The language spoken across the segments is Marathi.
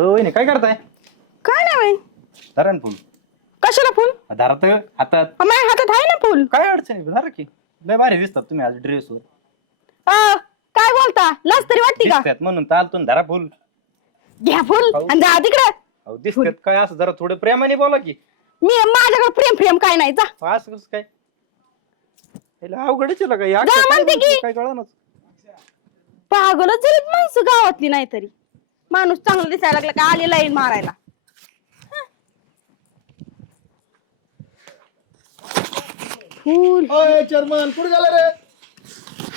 हो वहिनी काय करताय? काय नाही बाई. धरा ना फुल. कशाला फुल? धरा तर हातात. अ, माझ्या हातात आहे ना फुल. काय अडचण आहे? धरा की. लय भारी दिसतात तुम्ही आज ड्रेसवर अ, काय बोलता? लाज तरी वाटते का? दिसतात म्हणून ना, धरा फुल. घ्या फुल. आणि जा तिकडे. अहो दिसतात काय असं जरा थोडं प्रेमाने बोला की. मी माझ्याकडे प्रेम प्रेम काय नाही जा. असं कसं काय? याला अवघडच आहे का या जा म्हणते की. काय कळणार पागलच झालीत माणसं गावातली नाही तरी माणूस चांगला दिसायला लागला का आली लाईन मारायला. फुल. ओय चेअरमन कुठे गेला रे?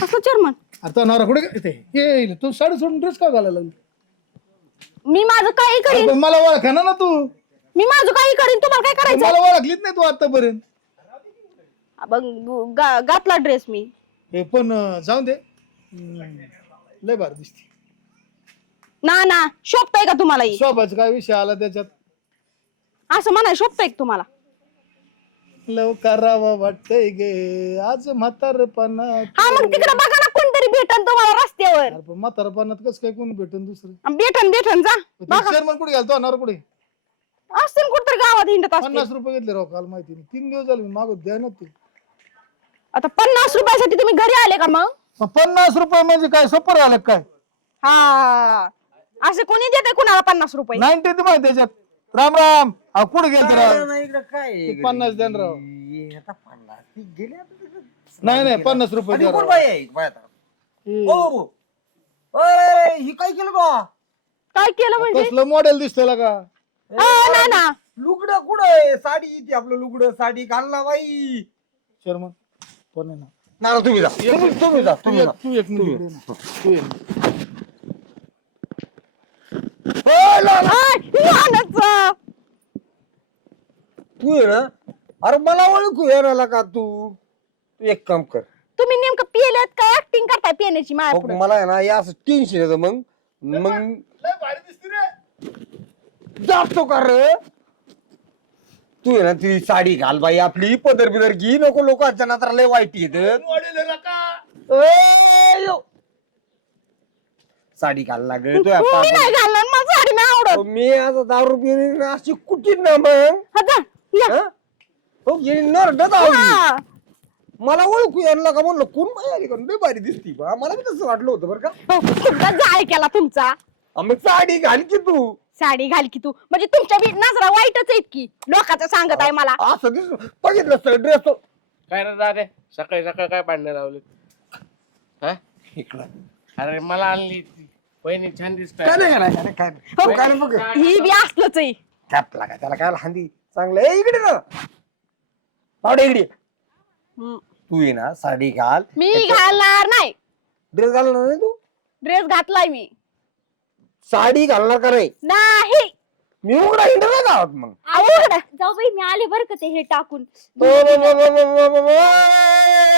असं चर्मन आता नवरा कुठे गे- इथे ये तू साडी सोडून ड्रेस का घालायला लागली? मी माझं काही अरे करीन. पण मला ओळखा ना ना तू? मी माझं काही करीन तुम्हाला काय करायचं? मला ओळखलीच नाही तू आतापर्यंत. बघ, गा- घातला ड्रेस मी. हे पण अं, जाऊन दे. हम्म, लय भारी दिसते. ना ना शोभताय का तुम्हाला ही? शोभाचा काय विषय आला त्याच्यात? असं म्हणाय शोभताय का तुम्हाला? लव करावं वाटतंय गे आज म्हातारपणा हा मग तिकडे बघा ना कोणतरी भेटन तुम्हाला रस्त्यावर. म्हातारपणात कसं काय कोण भेटून दुसरं? भेटन भेटन जा बघा. चेअरमन कुठे गेला तो अनार कुठे? असतील कुठतरी गावात हिंडत असतील. पन्नास रुपये घेतले राव काल माहिती नाही. तीन दिवस झाले मी मागत द्या ना ते आता पन्नास रुपयासाठी तुम्ही घरी आले का मग? मग पन्नास रुपये म्हणजे काय? सोपं राहिलं काय? हा. असे कोणी देते कुणाला पन्नास रुपये? नाईन्टी माहिती त्याच्यात. राम राम. अहो कुठे गेलते राव नाही इकडं काय आहे? ते इकडे? पन्नास द्या ना राव. ये आता पन्नास. ती गेली आता तिकडं. नाही नाही पन्नास रुपये आणि द्या कोण राव. बाई आहे? बाई आता. हे, ओ ही काय केलं बा? काय केलं म्हणजे? कसलं मॉडेल दिसतोय का हा, ना ना. लुगडं कुठं आहे? साडी इथे आपलं लुगडं साडी घाल ना बाई. शर्मा कोण आहे ना? तुम्ही जा. तुम्ही तुम्ही जा तू तुम्ही एक जा तू एक मिनिट. इकडे ये ना. तू ये. ना. तू आहे ना. अरे मला ओळखू येणार का तू? तू एक काम कर. तुम्ही नेमकं पिलेत काय ऍक्टिंग करताय पिण्याची माझ्या मग पुढं? मला आहे ना या असं टेन्शन येतं मग. मग लय भारी दिसते रे. जातो का रे? तू आहे ना ती साडी घाल बाई आपली पदर बिदर घी. नको लोक अचानक लय वाईट येत. का साडी घाल लाग मी नाही घालणार मला साडी नाही आवडत. मी आता दारू पिणे ना अशी कुठे ना मग? हा, जा, या. हं? हो गेली नरडत आली हा. मला ओळखू यायला का म्हणलं. कोण बाई आली का? लय भारी दिसती बा. मला बी तसं वाटलं होतं बरं का. हो, तुमचा जाळ केला तुमचा. आम्ही साडी घाल की तू. साडी घाल की तू. म्हणजे तुमच्या बी नजरा वाईटच आहेत की? लोकांचं सांगत आहे मला. असं दिस बघितलं सर ड्रेस काय रे दादे? सकाळी सकाळी काय पाडणे लावले हा? इकडं. अरे मला आणली ती वहिनी छान दिसतोय काय नाही काय नाही, काय नाही, काय नाही. काय नाही बघ ही बी असलंच आहे कॅपला काय त्याला काय हांदी चांगलं ए इकडे ना पावडे इकडे हम्म. तू ये ना साडी घाल मी घालणार नाही ड्रेस घालणार नाही तू ड्रेस घातलाय मी साडी घालणार का नाही नाही मी उघडा हिंड ना गावात मग आवड जाऊ बाई मी आले बरं का ते हे टाकून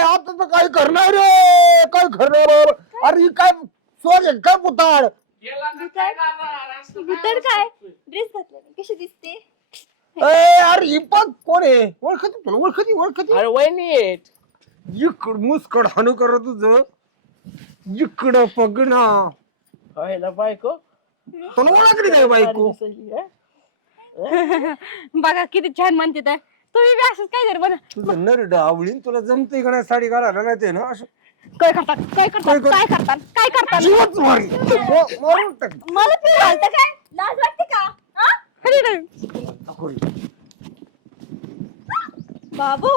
आता तर काय करणार रे काय करणार अरे ही काय सोड आहे, काय पुताळ तर काय? ड्रेस घातला कशी दिसते? ए, अरे ही पण कोण आहे. ओळखती तुला ओळखती ओळखती. अरे वहिनी आहेत. इकड मुसकड हाणू कर तुझं. इकडं व्हायला बायको? तुला ओळखली नाही बायको? बघा किती छान म्हणते तर तुम्ही बी असंच काय जर बघा तुझं नरड आवडीन तुला जमते का नाही साडी घालायला? नाही ते ना असं. काय करतात? काय करतात? काय करतात? काय करतात? जीवच मारी. म- मारून टाक मला पिऊ घालतं काय? लाज वाटते का? हा? अरे नाही. बाबू.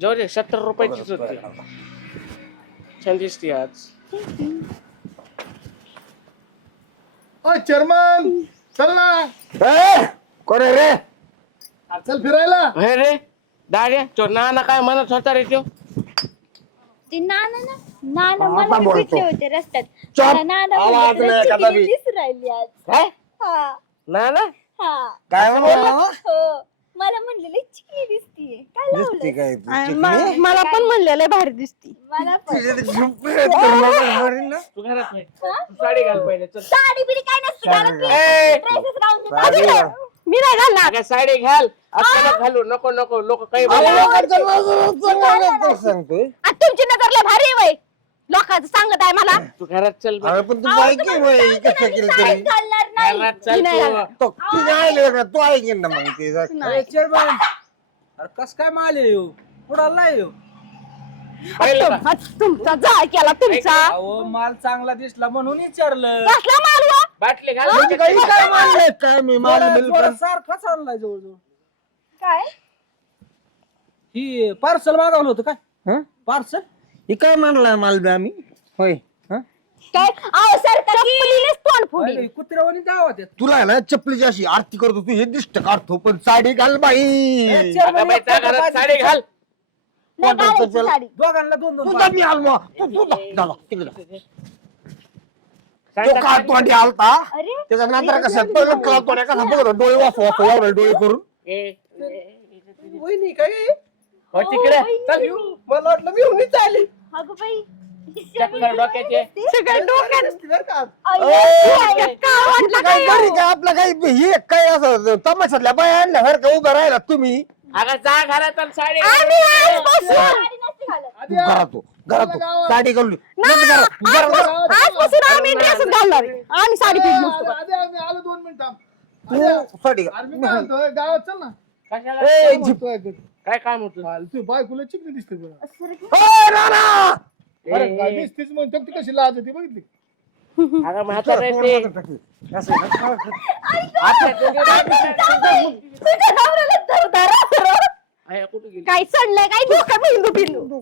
जाऊ दे सत्तर रुपयाचीच होती. छान दिसते आज. ओ चेअरमन चल ना. ए, कोण आहे रे? चल फिरायला. हे रे दाड्या तो नाना काय म्हणत होता रे तो ते नाना ना नाना मला. भेटले होते रस्त्यात. चुप. मला नाना आवाज नाही राहिली आज. काय? हा. नाना? हा. काय म्हणला? हो. मला म्हणलेली चिकली दिसतीये. काय दिसते लावलं काय तू? आणि म- मला पण म्हणलेलं भारी दिसती. मला पण. तुझ्या ते झुंपले आहेत तर मला मारीन ना. तू घरात नाही. तू साडी घाल पहिले चल. साडी बिडी काय नसते घालत. साडी घाल. मी नाही घालणार अगं साडी घाल आता घालू नको नको लोक काही सांगतोय तुमची नजर लय भारी आहे वय लोकांचं सांगत आहे मला तू घरात चल बरं. अरे पण तू बायकी वय कसं केलं तरी घालणार नाही घरात चल नाही तू. आला. तो तुझे आले का तू ऐकेन ना मग ते जा. नाही. चेअरमॅन अरे कस काय माल आहे ह्यो? कुठं आलाय ह्यो? पाहिलं का? हा, तुमचा जाळ केला तुमचा अहो माल चांगला दिसला म्हणून विचारलं कसला माल? बाटली घाल. म्हणजे काही काय मानलंय काय मी? माल थोडा- बिल थोडा सारखा चाललाय जवळजवळ. काय? ही पार्सल मागवलं होतं काय? हं? पार्सल हे काय मानलाय माल बी आम्ही? होय. हं? काय? अहो सरकार चप्पलीनेच तोंड फोडी कुत्र्यावानी गावात आहेत तुला आहे ना चपलीची अशी आरती करतो तू हे दिष्ट काढतो पण साडी घाल बाई. त्या घरात साडी घाल. नाही कोणाचं घालायची चल? साडी. दोघांना दोन दोन तू. जा मी आलो. तू तू जा. जा, जा, तिकडे जा. तो काळ तोंडी आलता. अरे त्याच्या नंतर कसं पहिलं काळ तोंड्या कसा बघत डोळे वाचू वाचू लावले डोळे करून. वहिनी काय हो? तिकडे. चल मला वाटलं मी उन्हीच चालली अगं बाई चक्कर डोक्याचे. सगळ्या डोक्यात अय्या, काय वाटलं काय काय घरी काय आपलं काही हे काय असं तमाशातल्या बाया आणल्यासारखं उभं राहिला तुम्ही. अगं जा घरात आणि साडी आम्ही साडी घालत. तू घरात हो, घरात हो. साडी घालून नाही, आजपासून आजपासून आम्ही ड्रेसच घालणार आहे. आम्ही साडी नसतो आलो दोन मिनिट तू साडी अरे मी काय म्हणतोय, गावात चल ना. कशाला? ए, काय म्हणतोय ऐकत? काय काम होतं? चाल, तू बायकोला चिकनी दिसते बरं! अरे काय दिसतेच म्हणतो ती कशी लाज होती बघितली? अगं म्हातारं ते. आता ते-. आहे, कुठं गेली? काय चढलंय काय बिंदू. बिंदू.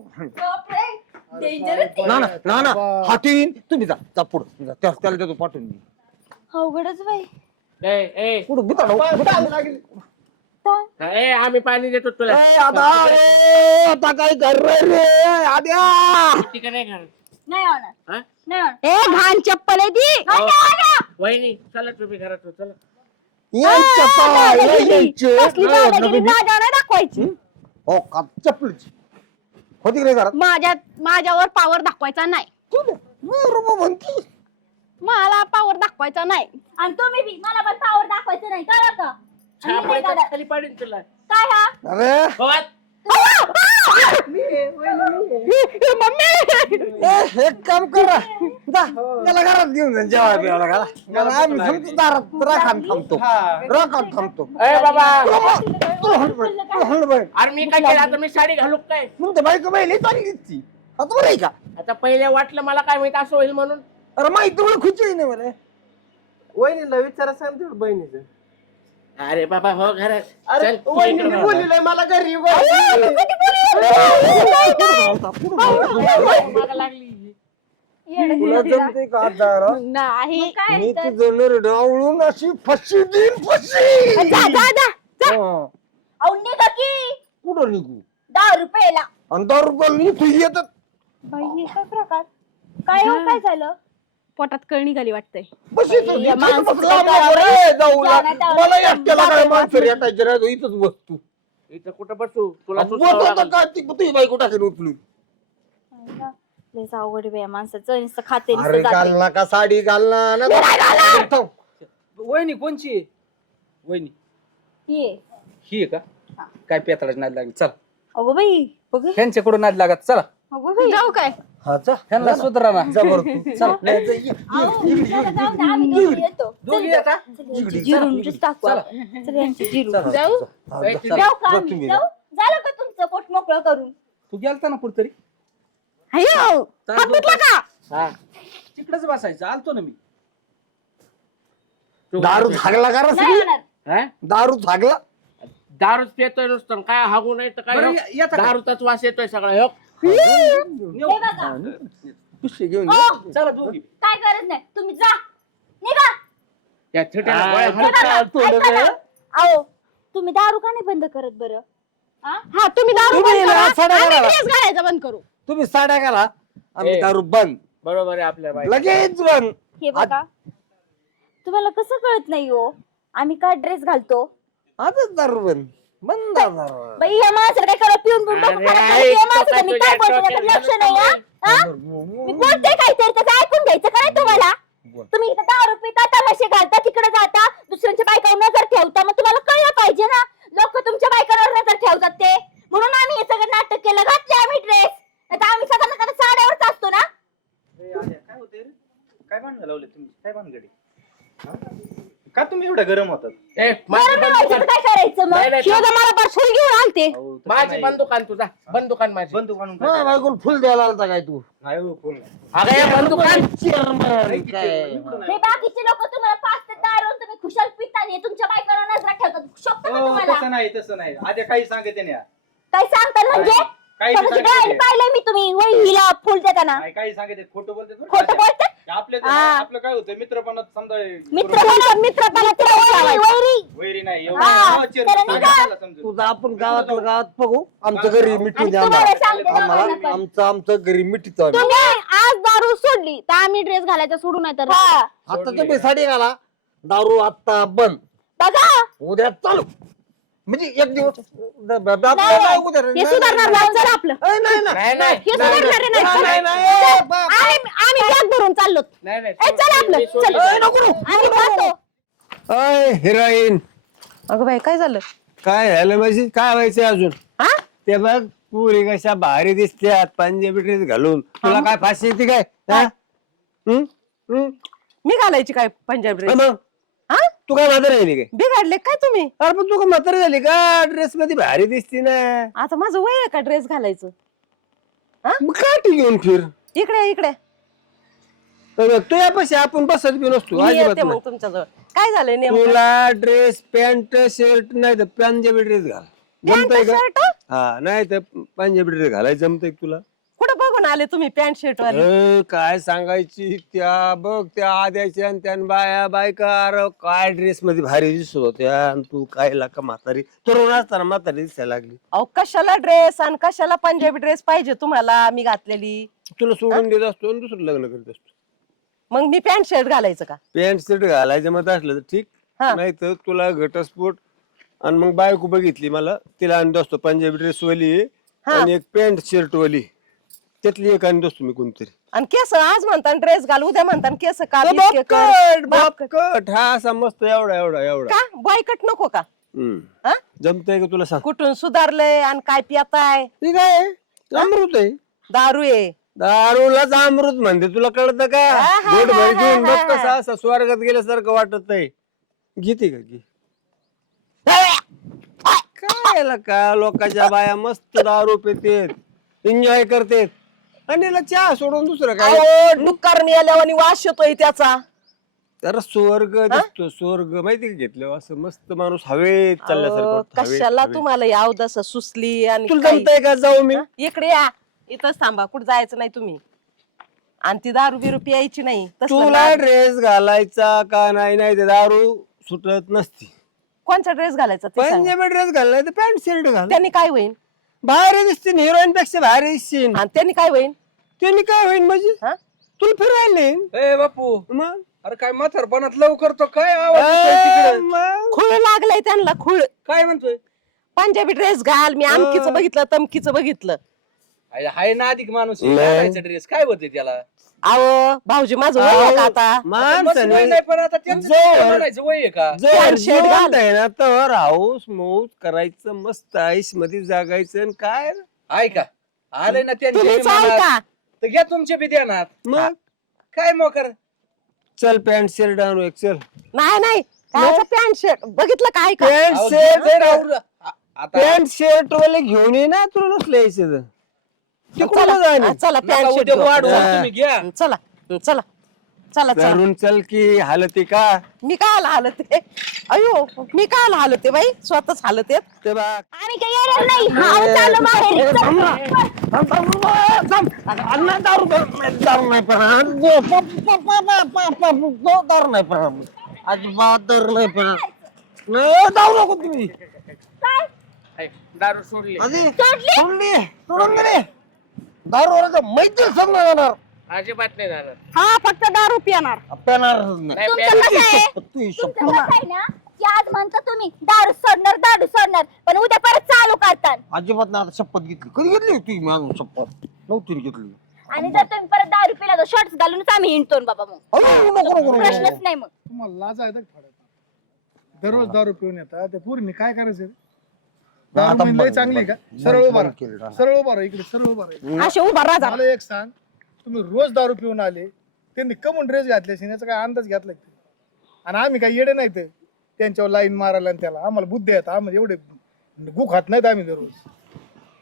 हातीन तुम्ही जा जा पुढं. जा, त्या- त्याला देतो पाठवून मी अवघडच बाई. ए, ए, पुढं बुताडा ए, आम्ही पाणी देतो तुला. ए, आता ए, आता काय कर रे आद्या. ती का नाही घरात नाही होणार. हा? नाही होणार. ए घाण चप्पल आहे ती. वहिनी चला तुम्ही घरात हो, चला. यांच्या पायाला यायचे. कसली दादागिरी दादा नाही दाखवायची. हो? का चपलीची होती की नाही घरात? माझ्या माझ्यावर पावर दाखवायचा नाही. म्हणती. मला पावर दाखवायचा नाही. आणि तुम्ही बी मला पण पावर दाखवायचं नाही. कळलं का? आणि मी नाही छापायचं काढत. खाली पाडीन तुला. काय हा? अरे! हो, आत. ए, एक काम करा जा त्याला घरात घेऊन जा जेव्हा बिवायला घाला. मला आम्ही थांबतो दारात राखान थांबतो. राखान थांबतो. ए बाबा. अरे मी काय केलं? आता मी साडी घालू काय? तर बायको बाई लई चांगली दिसती. आता बरं आहे का? आता पहिले वाटलं मला काय माहीत असं होईल म्हणून. अरे माहिती तुला खुशी नाही मला. वहिनीला विचारा सांग तेवढं बहिणीचं. अरे बाबा हो घरात. अरे चल, तू इकडं वहिनीने बाबा. बोललेलं मला घरी मागं लागली येडं तुला दिलं. जमते का आता नाही. काय मी तर? तुझं नर डावळून अशी फशी देईन फशी! जा जा जा हा. अहो निघा की. कुठं निघू? दहा रुपयाला. आणि दहा रुपयाला तू येतात बाई हे काय प्रकार? काय हो. काय झालं? पोटात कळ निघाली वाटतंय. इथं बस लांब काय लांब रे, जाऊ जाऊ ना. ना, जाऊ मला ना. एकट्याला काय माणसं रेटायचे रे इथंच बसतो इथं कुठं बसू? तुला बसतो सुचवावं तर लागेल. काय ती तुझी बायको टाकेल उचलून? लयच अवघड आहे माणसाचं. नुसतं खाते अरे नुसतं घाल जाते. ना का साडी घाल ना ना थांब. वहिनी कोणची आहे? वहिनी. ये ही आहे का? काय पेताळाची नाद लागली? चल. अगो बाई बघ. त्यांच्याकडून नाद लागत चला. अगो बाई. जाऊ काय? हा, जा. त्यांना सुधरा ना जा बरं तू. चल. नाही, जा, ये, ये. अहो, चला जाऊ दे, आम्ही दोघी येतो. दोघी आता चल, यांची जिरून just टाकू आपण. चल, यांची जिरून. जाऊ हा, जा, चल. जाऊ का जा आम्ही? तुम्ही, जाऊ? झालं का तुमचं पोट मोकळं करून तू गेलता ना कुठतरी अयो हात धुतला का हा तिकडेच बसायचं आलतो ना मी तू दारू झागला का रे नाही सगळी? होणार हा? दारू झागला दारूच पितोय नुसतं काय हागू नाही तर काय बरं, हो? ये- येता का? दारूचाच वास येतोय सगळा हो हे बघा पिशवी घेऊन हो, ये. चला दोघी काय गरज नाही तुम्ही जा निघा त्या थिटेला गोळ्या हे घाल. बघा, थोडं ऐका ना. वेळ. अहो तुम्ही दारू का नाही बंद करत बरं हा? हा तुम्ही दारू तुम्ही बंद करा, साड्या आम्ही घाला. ड्रेस घालायचा बंद करू तुम्ही साड्या घाला आम्ही ए. दारू बंद बरोबर आहे आपल्या बाई. लगेच बंद हे बघा. तुम्हाला कसं कळत नाही हो? आम्ही काय ड्रेस घालतो? आजच दारू बंद बाई या माणसाला काय करा पिऊन पिऊन डोकं अरे, माणसाला मी काय बोलते याकडे लक्ष नाही हा? हा? मी बोलते काहीतरी त्याचं ऐकून घ्यायचं काय तुम्हाला? तुम्ही इथं दारू पिता तमाशे घालता तिकडे जाता दुसऱ्यांच्या बायकावर नजर ठेवता मग तुम्हाला कळलं पाहिजे ना? लोक तुमच्या बायकांवर नजर ठेवतात ते. म्हणून आम्ही हे सगळं नाटक केलं घातले आम्ही ड्रेस आता आम्ही सगळ्यांना साधारण साड्यावरच असतो ना? काय होते काय भानगड लावले तुम्ही? काय भानगडी? का तुम्ही एवढ्या गरम होतात? अहो, तसं माझी नाही. बंदूक आण तुझा. बंदूक आण माझी. बंदूक आणून काय? माझ्या? बायकोला फुल द्यायला आलता काय तू? नाही हो, फुल नाही. अगं चेअरमन काय? हे बाकीचे लोक तुम्हाला पाच ते दारून तुम्ही खुशाल पिता नाही तुमच्या बायकांना नजरा ठेवतात. शोभतं का हो, तुम्हाला? तसं नाही तसं नाही. आधी काही सांगते नाही काय सांगता म्हणजे? काही सांगते डोळ्याने पाहिलंय मी तुम्ही. वहिनीला फुल देताना. नाही, काही सांगते. खोटं बोलते. खोटं बोलते आपल्या हा. आपलं काय होतं मित्रपणात समजा मित्रपणा मित्रपणा तिला वैरी वैरी वैरी नाही हा, एवढं चेअर- त्याला सांगा निघा. त्याला समजून. तुझं आपण गावातलं गावात बघू. आमच्या घरी मिठी तुम्हाला आम्हाला पण. आमचं आमचं घरी मिठीचं आम्ही. तुम्ही आज दारू सोडली तर आम्ही ड्रेस घालायचा सोडू नाही तर. हा. आता तुम्ही साडी घाला. दारू आता बंद. बघा. उद्या चालू. म्हणजे एक दिवस हे सुधारणार नाही, चल आपलं. हे सुधारणार नाही चल. आम्ही आम्ही बॅग भरून चाललो. ए, चल आपलं, चल. आम्ही जातो अय हिरोईन. अगं बाई काय झालं? काय झालं म्हणजे काय व्हायचं अजून? हा? ते बघ पुरी कशा भारी दिसत्यात पंजाबी ड्रेस घालून. तुला काय फाशी येते काय? हा? हं? हं? मी घालायची काय पंजाबी ड्रेस मग? तू काय म्हातारी झाली काय? बिघडले काय तुम्ही? अरे पण तू काय म्हातारी झाली का? ड्रेस मध्ये भारी दिसती ना. आता माझं वय आहे का ड्रेस घालायचं? मग काय ती घेऊन फिर. इकडे इकडे. तर तू यापाशी आपण बसत बी नसतो मी अजिबात येते नाही. मग तुमच्याजवळ. काय झालंय नेमकं? तुला ड्रेस पॅन्ट शर्ट नाही तर पंजाबी ड्रेस घाल. जमतंय का? हा नाही तर पंजाबी ड्रेस घालायचं जमतंय तुला? कुठं बघून आले तुम्ही पॅन्ट शर्ट वाले. काय सांगायची? त्या बघ त्या आद्याच्या आणि त्या बाया बायका अरे काय ड्रेस मध्ये भारी दिसत होत्या. आणि तू काय लाका म्हातारी? तरुण असताना म्हातारी दिसायला लागली. अहो कशाला ड्रेस आणि कशाला पंजाबी ड्रेस पाहिजे तुम्हाला? मी घातलेली. तुला सोडून देत असतो आणि दुसरं लग्न करत असतो. मग मी पॅन्ट शर्ट घालायचं का? पॅन्ट शर्ट घालायचं मत असलं तर ठीक. हा. नाही तर तुला घटस्फोट. आणि मग बायको बघितली मला. तिला आणत असतो पंजाबी ड्रेस वाली. हा. आणि एक पॅन्ट शर्ट वाली. त्यातली एक आणत असतो मी कोणतरी. आणि केस आज म्हणता ड्रेस घाल उद्या म्हणता केस का तो इतके कर. बापकट. हा एवढा एवढा एवढा. का? बॉयकट नको का. हा? जमतंय का तुला सांग? कुठून सुधारलंय आणि काय पिताय ठीक आहे? अमृत आहे. दारू आहे. दारूलाच अमृत म्हणते. तुला कळतं का? हा, हा, भर हा, घेऊन बघ हा. कसं असं स्वर्गात गेल्यासारखं वाटत आहे. घेते का घे. काय? याला का? लोकांच्या बाया मस्त दारू पितेत. एन्जॉय करतेत. आणि याला चहा सोडून दुसरं काय? अहो, डुक्करणी आल्यावर आणि वास येतोय त्याचा. तर स्वर्ग दिसतो स्वर्ग. माहिती का घेतलं? असं मस्त माणूस हवेत चालल्यासारखं अहो, वाटतं, हवेत, कशाला हवेत. तुम्हाला याव दस सुसली आणि तुला काही- जमतंय का? जाऊ मी? इकडे या. इथंच थांबा. कुठं जायचं नाही तुम्ही. आणि ती दारू बिरू प्यायची नाही. तसलं तुला ड्रेस घालायचा का नाही? नाही ते दारू सुटत नसती. कोणचा ड्रेस घालायचा ते सांगा. पंजाबी ड्रेस घाललाय तर पॅन्ट शर्ट घाल. त्यांनी काय होईल भारी दिसतील हिरोईन पेक्षा भारी दिसतील आणि त्यांनी काय होईल त्यांनी काय होईल म्हणजे? हा? तुला फिरायला नेईन. ए बापू. मग? अरे काय म्हातारपणात लवकर तो काय आवाज येतोय अं, तिकडे? मग? खुळ लागलाय त्यांना खुळ. काय म्हणतोय? पंजाबी ड्रेस घाल मी आमकीचं बघितलं तमकीचं बघितलं. अरे, हाय ना अधिक माणूस. ड्रेस काय होते त्याला? अहो भाऊजी माझं वय आहे का आता? माणसाने वय नाही. पण आता त्यांचं जोर. काय म्हणायचं वय आहे का? जर पॅन्ट शर्ट घाल. जिवंत आहे ना तर हाऊस मौज करायचं मस्त आईसमध्ये जागायचं आणि काय? ऐका आलंय ना त्यांच्या तुम्हीच विमानात. ऐका तर घ्या तुमच्या बी ध्यानात मग? काय मोकर? चल पॅन्ट शर्ट आणू एक चल. नाही नाही पॅन्ट शर्ट बघितलं काय का पॅन्ट अहो, शर्ट जर राहू- आ- आता पॅन्ट शर्ट वाले घेऊन ये ना तुला नसलं यायचं तर. चला. हा, चला नका पॅन्ट उद्योग शर्ट वाढवा हा. तुम्ही घ्या चला चला चला चला चल की हालती का मी काय आला हालत आहे अयो मी काय आला हालत आहे बाई स्वतःच हालत आहेत ते बघ आम्ही काही येणार नाही हाव चालू बाहेर चल. अण्णा, दारू सोडली सोडली सोडून गेली दारू मैत्री समजा जाणार. अजिबात नाही जाणार. हा फक्त दारू पिणार. पिणारच नाही. नाही, तुमचं कसं आहे? तू तुमचं कसं आहे ना की आज म्हणता तुम्ही दारू सोडणार दारू सोडणार पण उद्या परत चालू करतात. अजिबात नाही आता शपथ घेतली. कधी घेतली होती मी अजून शपथ? नव्हती घेतली. आणि जर तुम्ही परत दारू पिला तर शॉर्ट्स घालूनच आम्ही हिंडतो ना बाबा मग. अयो, नको नको नको प्रश्नच नाही मग. तुम्हाला लाज आहे का थोड्या दररोज दारू पिऊन येतात. पोरीने काय करायचं? आता बंद- चांगली का? बंद- सरळ उभा बंद राहा. केलं. सरळ उभा राहा इकडे सरळ उभा राहा. असे उभा राहा जरा. मला एक सांग तुम्ही रोज दारू पिऊन आले त्यांनी कमून ड्रेस घातले याचा काय अंदाज घातला का? आणि आम्ही काय येडे नाही ते त्यांच्यावर लाईन मारायला आणि त्याला. आम्हाला बुद्धी आहेत आम्हाला एवढे गु खात नाहीत आम्ही दररोज.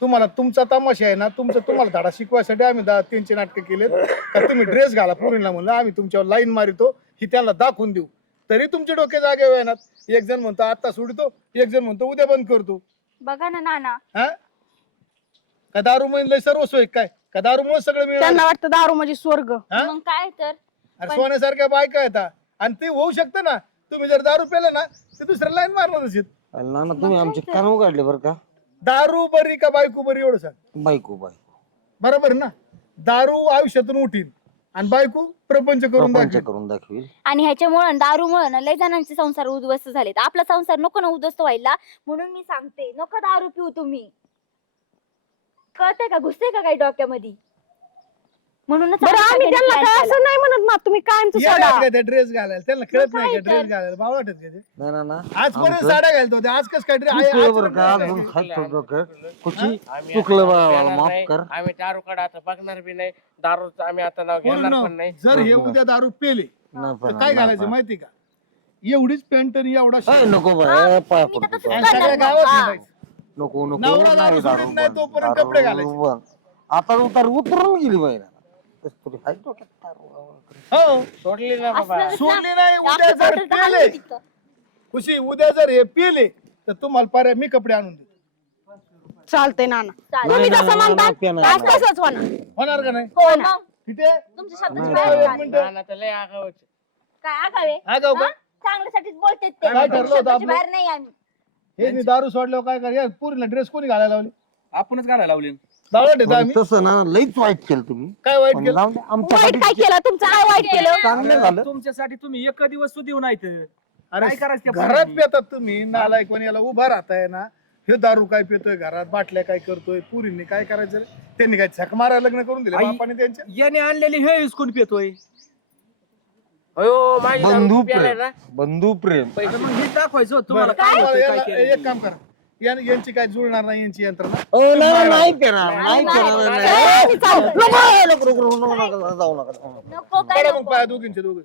तुम्हाला तुमचा तमाशा आहे ना तुमचं तुम्हाला धडा शिकवायसाठी आम्ही दा तीनशे नाटकं केलेत. का तुम्ही ड्रेस घाला पोरींना म्हणलं आम्ही तुमच्यावर लाईन मारितो ही त्यांना दाखवून देऊ. तरी तुमचे डोके जागे येणार एक जण म्हणतो आता सोडतो. एक जण म्हणतो उद्या बंद करतो. बघा ना नाना. हा? का दारू म्हणजे सर्वस्व आहे? काय? का दारूमुळे सगळं मिळणार त्यांना वाटतं दारू म्हणजे स्वर्ग. हा? मग काय तर? अरे सोन्यासारख्या बायका येतात आणि ते होऊ शकतं ना. तुम्ही जर दारू पेलं ना ते दुसऱ्या लाईन मारणार असेल ना ना तुम्ही आमचे कान उघडले बरं का? दारू बरी का बायको बरी एवढं सांग. बायको बायको. बरोबर ना? दारू आयुष्यातून उठीन. आणि बायको प्रपंच करून प्रपंच दाखवेल. करून दाखवील. आणि ह्याच्यामुळं दारूमुळे ना लय जणांचे संसार उद्ध्वस्त झालेत. आपला संसार नको ना उद्ध्वस्त व्हायला. म्हणून मी सांगते नको दारू पिऊ तुम्ही. कळतंय का? घुसते का काही डोक्यामध्ये? म्हणूनच बरं आम्ही त्यांना काय. असं नाही म्हणत ना तुम्ही कायमचं सोडा त्या ड्रेस घालायला त्यांना कळत नाही का ड्रेस? घालायला भाव वाटत का ते ना ना ना आजपर्यंत आमचं- साड्या घालतो होते आज कस काय ड्रेस चुकलं बरं का अजून खातो आम्ही चुकलं आता माफ नाही. कर. आम्ही दारूकडे आता बघणार बी नाही दारू आम्ही आता नाव घेणार पण नाही जर हे उद्या दारू पेले नाही तर पण, काय घालायचं. माहिती का एवढीच पॅन्ट आणि एवढा ए, shirt. नको बाय पाय पडतो आणि सगळ्या गावात. नको नको नवरा दारू नाही सोडीत दारू नाही बंद. तोपर्यंत दारू कपडे घालायचे. बंद. आता उतार उतरून गेली हाय डोक्यात. हो सोडली ना बाबा असणारच ना. सोडली नाही उद्या आपली जर बॉटल तर आणली पेले तिथं. खुशी उद्या जर हे पेले तर तुम्हाला पर्याय मी कपडे आणून देतो चालतंय नाना चालेल. तुम्ही जसं म्हणता आज. तसंच होणार होणार का नाही हो मग ठीक आहे तुमच्या शब्दाची नाही, बाहेर एक काढ. मिनिटं. ना तर लय आगावच काय आगावे आगाव का? हा? चांगल्यासाठीच बोलते ते काय ठरलं होतं शब्दाची आपलं? बाहेर नाही आम्ही हे मी दारू सोडल्यावर काय कर या पुरीला ड्रेस कोणी घालायला लावली आपणच घालायला लावले लावला ठेवतो आम्ही. तसं ना लईच वाईट केलं तुम्ही. काय वाईट पण केलं? जाऊ दे, आमच्या वाईट काय केलं? तुमचं काय वाईट केलं? चांगलं झालं. तुमच्यासाठी तुम्ही एक दिवस सुद्धा नाही तर अरे काय करायचं त्या घरात पोरांनी? पेतात तुम्ही. नालायक कोणी याला उभा राहताय ना हे दारू काय पितोय घरात? बाटल्या काय करतोय? पुरींनी काय करायचं? रे? त्यांनी काय झक मारायला लग्न करून दिले आई- बापाने त्यांच्या? याने आणलेली हे इसकून पितोय. अयो माझी दारू बंधू प्यायलाय प्रेम. ना? बंधू प्रेम. अरे मग हे दाखवायचं होतं तुम्हाला बरं, काय तुम्हाला होतंय, काय याला- केलं. एक काम करा. यां- यांची काय जुळणार नाही यांची यंत्रणा? ओ नाही नाही, नाही. नको, नको, नको, नको, जाऊ नका जाऊ नका. नको काय पडा मग नको. पाया दोघींचे दोघे.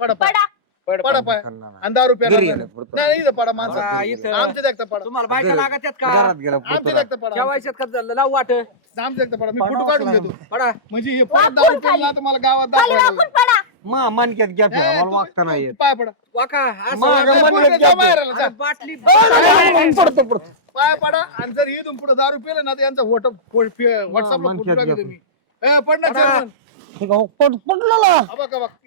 पडा पाय. पडा. पड पडा पाय. करणार नाही. आणि दारू प्यायला घरी नाही गेलं पुरतं. नाही, इथं पडा हा, माणसं इथं आमच्या देखता पडा. तुम्हाला बायका घरी- लागत आहेत का? घरात गेला आमच्या पुरतं. देखता पडा. ठेवायच्यात का झालं? लाव वाट. आमच्या देखता पडा. मी फोटो काढून घेतो. पडा. म्हणजे हे परत दारू प्यायला तर मला गावात खाली दाखवायला. वाकून पडा. मा मानक्यात ए, मला वागता नाही येत. पाय पडा. वाका असं मग वाका. अगं, पोरीला जा बाहेरला, जा. अरे बाटली पडतो पडतो पाय पडा आणि जर इथून पुढे दारू पिलं ना तर यांचा फोटो व्हॉट्सअपला फोटो मानक्यात टाकतो ए चेअरमन हे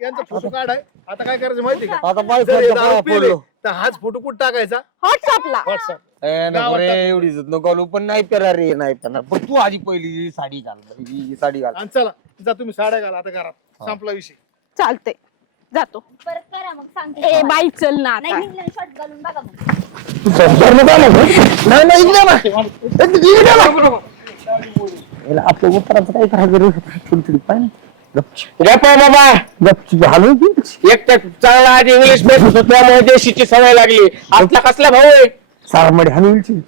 यांचा फोटो काढाय आता काय करायचं माहिती का? आता जर हे बायकोच्या दारू पाया पिले पडलो. तर हाच फोटो कुठं टाकायचा? व्हॉट्सअपला व्हॉट्सअप ए, नको गावात रे. एवढी इज्जत नको घालू, पण नाही पेरा रे नाही पण तू आधी पहिली ही साडी घाल ही ही साडी घाल. आणि चला जा तुम्ही साड्या घाला आता घरात. संपला विषय. चालतंय जातो परत करा मग सांगते ए तुम्हाला. बाई चल ना नाही आता निघलं शॉर्ट घालून बघा मग नाही नाही इकडे बघ. इकडे बघ. याला आपल्या उत्तराचं काय करायचं रे? थोडी-थोडी पाय ना. गपची गप्पा बाबा गपची घालू की? एक तर चांगला आधी इंग्लिश होतो त्यामुळे देशीची सवय लागली आपला कसला भाऊ आहे सारमडी हलवली